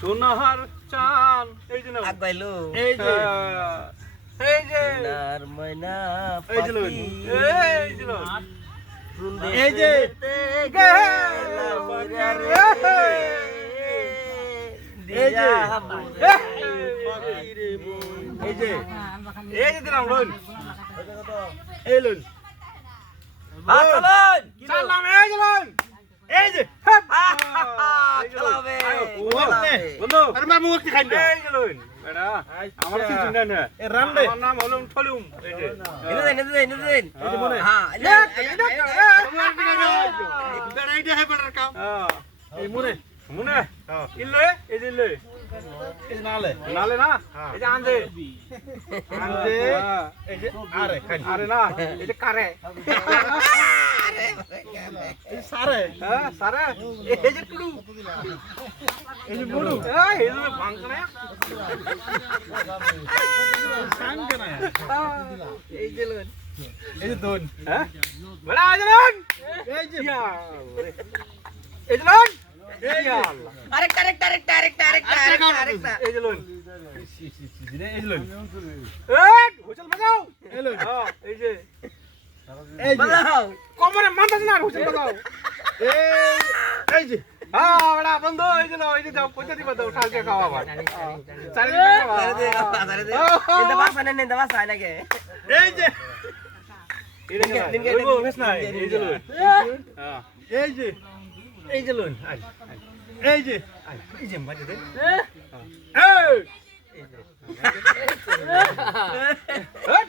সোনার চান এই যে নাও আগবাইলো এই যে এই যে সোনার ময়না এই যে পাখি এই যে এই যে এই যে এই যে এই যে দিলাম লোন এই লোন চলুন চালাম এই যে লোন এই যে চালাবে বন্ধু আরে মার মুখ খাই না এই যে লোন বেটা আমার কি চিন্তা না এ রাম দে আমার নাম হলো ফলুম এই যে এনে দেন এই যে মনে হ্যাঁ বেটা এইটা হে বেটার কাম এই মনে মনে ইল্লে এই যে ইল্লে এই যে নালে নালে না এই যে আনজে আনজে এই যে আরে খাই আরে না এই যে কারে এই সারে হ্যাঁ সারে এই যে টুডু এই যে মুড়ু এই যে ভাঙনা সাংগনা এই যে লোন এই যে দোন হ্যাঁ বড়া এই যে লোন এই যে এই যে লোন আরেকটা এই যে লোন এই যে লোন এই হোটেল বাজাও এই লোন হ্যাঁ এই যে বাজাও কোমরে মাথাস না হোটেল বাজাও এই যে হ্যাঁ বড়া বন্ধু এই যে নাও এই যে দাও পয়সা দিবা দাও কালকে খাওয়া ভাই চারি দিন இந்த வாசனை என்ன இந்த வாசனை নাকি এই যে এই যে বেশ না এই যে লোন হ্যাঁ এই যে লোন এই যে এই যে মাঝে দে এই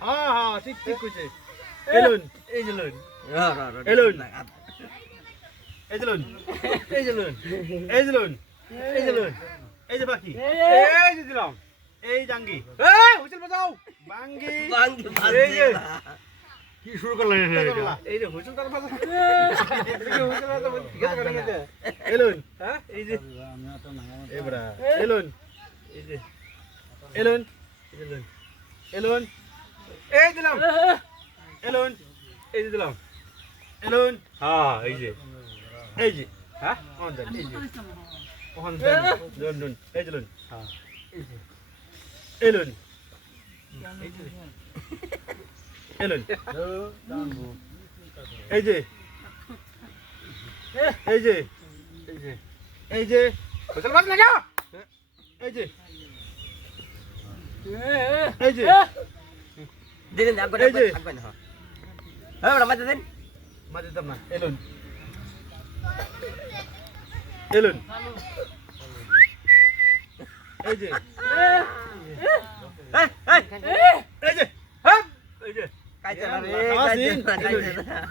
হ্যাঁ ঠিক ঠিক কইছে এলুন এই যে লোন এলুন এই যে লোন এই যে লোন এই যে লোন এই যে লোন এই যে বাকি এই যে দিলাম এই জাঙ্গি এই হুইসেল বাজাও বাঙ্গি এই যে কি শুরু করলেন এই যে হুইসেল তার বাজা হুইসেল বাজা ঠিক আছে করে নিতে এলুন হ্যাঁ এই যে এই বড়া এলুন এই যে এলুন এলুন এলুন এই দিলাম এলুন এই যে দিলাম এলুন হ্যাঁ এই যে হ্যাঁ অন দেন এই যে অন দেন লন্ডন এই যে লন্ডন হ্যাঁ এই যে এলুন এই যে এলুন এই যে এই যে এই যে এই যে হোটেল বাস না যাও এই যে এই যে দিন আগবাই আগবাই না হ্যাঁ বড় মাঝে দেন মাঝে দাম না এলুন এলুন এই যে এই যে হ্যাঁ এই যে কাইতে না রে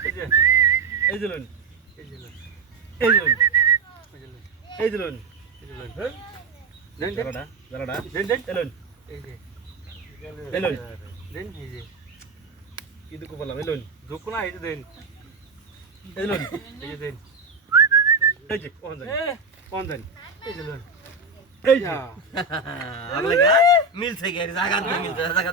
এই যে এই যে লুন এই যে লুন এই যে লুন দেন জালাডা জালাডা দেন দেন এলুন এই যে এলুন দেন এই যে কি দুকু বললাম এলুন দুকু না এই যে দেন এলুন এই যে দেন এই যে কোন দেন এই যে লুন এই যে আগলে মিলছে গে জায়গা মিলছে জায়গা